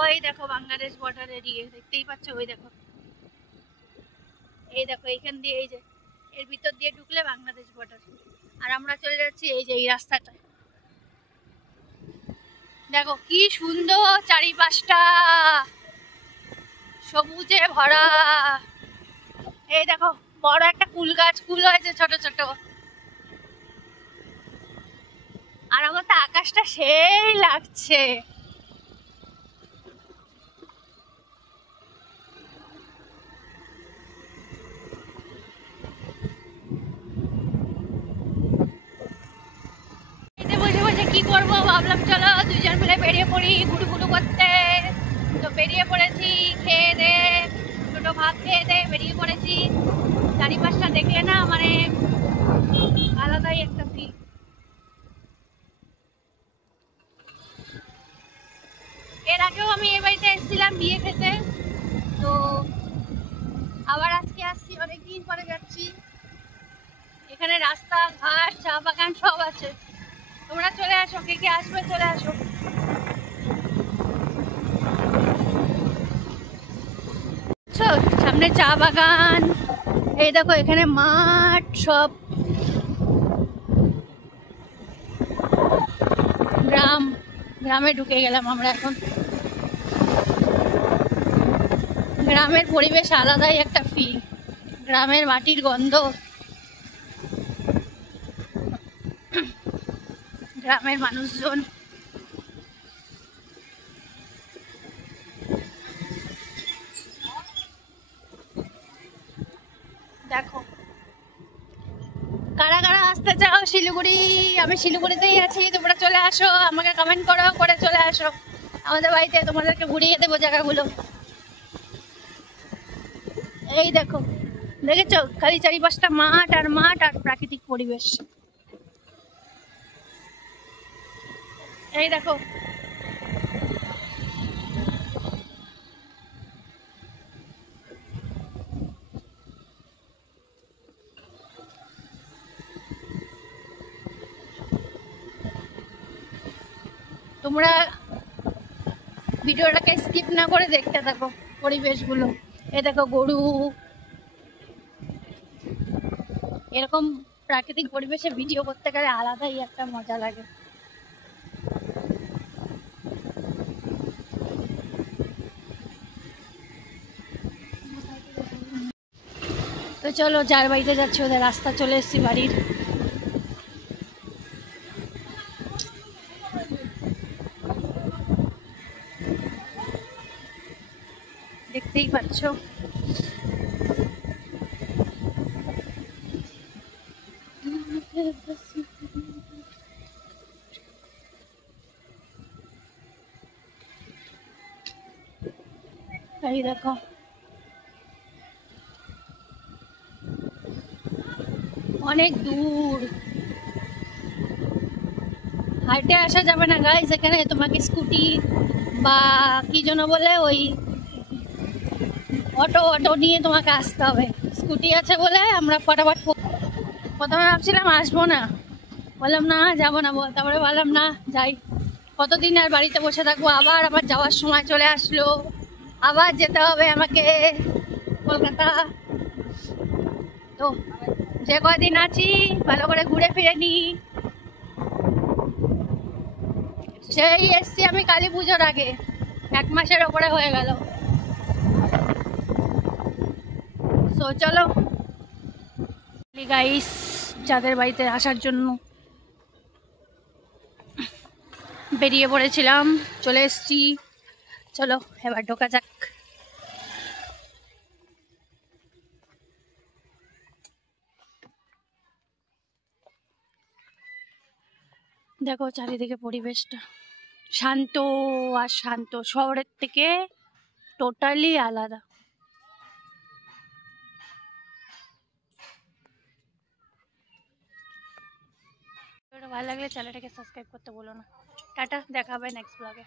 ওই দেখো Bangladesh border area দেখতেই পাচ্ছ, ওই দেখো, এই দেখো এইখান দিয়ে, এই যে এর ভিতর দিয়ে ঢুকলে বাংলাদেশ বর্ডার। আর আমরা চলে যাচ্ছি এই যে এই রাস্তাটা। দেখো কি সুন্দর চারিপাশটা সবুজে ভরা। এই দেখো বড় একটা কুল গাছ, কুল হয়েছে ছোট ছোট। আর আমার তো আকাশটা সেই লাগছে। বসে বসে কি করবো ভাবলাম চলো দুজন মিলে বেরিয়ে পড়ি গুড়ু গুড়ু করতে। তো বেরিয়ে পড়েছি, খেয়ে দে দুটো ভাত খেয়ে দে বেরিয়ে পড়েছি। চারিপাশটা দেখলে না মানে আলাদাই একটা ফিল। এর আগেও আমি এ বাড়িতে এসেছিলাম বিয়ে খেতে, তো আবার আজকে আসছি, অনেকদিন পরে যাচ্ছি। এখানে রাস্তা ঘাট চা বাগান সব আছে, তোমরা চলে আসো, কে কে আসবে চলে আসো। সামনে চা বাগান, এই দেখো এখানে মাঠ সব, গ্রাম, গ্রামে ঢুকে গেলাম আমরা এখন। গ্রামের পরিবেশ আলাদাই একটা ফিল, গ্রামের মাটির গন্ধ, গ্রামের মানুষজন। দেখো কারা কারা আসতে চাও শিলিগুড়ি, আমি শিলিগুড়িতেই আছি, তোমরা চলে আসো, আমাকে কমেন্ট করো, করে চলে আসো আমাদের বাড়িতে, তোমাদেরকে ঘুরিয়ে দেবো জায়গাগুলো। এই দেখো দেখেছো খালি চারিপাশটা মাঠ আর মাঠ আর প্রাকৃতিক পরিবেশ। এই দেখো তোমরা ভিডিওটাকে স্কিপ না করে দেখতে থাকো পরিবেশগুলো। এই দেখো গরু, এরকম প্রাকৃতিক পরিবেশে ভিডিও করতে গেলে আলাদাই একটা মজা লাগে। তো চলো যার বাড়িতে যাচ্ছি ওদের রাস্তা চলে এসেছি বাড়ির। দেখতেই পাচ্ছ এই দেখো অনেক দূর, হাঁটে আসা যাবে না গাইস, এখানে তোমাকে স্কুটি বা কি যেন বলে ওই অটো নিয়ে তোমাকে আসতে হবে। স্কুটি আছে বলে আমরা ফটাফট, প্রথমে ভাবছিলাম আসবো না, বললাম না যাবো না, তারপরে বললাম না যাই, কতদিন আর বাড়িতে বসে থাকবো। আবার আমার যাওয়ার সময় চলে আসলো, আবার যেতে হবে আমাকে কলকাতা। তো যে কদিন আছি ভালো করে ঘুরে ফিরে নি। সেই এসছি আমি কালী পুজোর আগে, 1 মাসের ওপরে হয়ে গেল। তো চলো গাইস, যাদের বাড়িতে আসার জন্য বেরিয়ে পড়েছিলাম, চলে এসছি, চলো এবার ঢোকা যাক। দেখো চারিদিকে পরিবেশটা শান্ত আর শান্ত, শহরের থেকে টোটালি আলাদা। ভালো লাগলে চ্যানেলটাকে সাবস্ক্রাইব করতে বলো না। টাটা, দেখা হবে নেক্সট ব্লগে।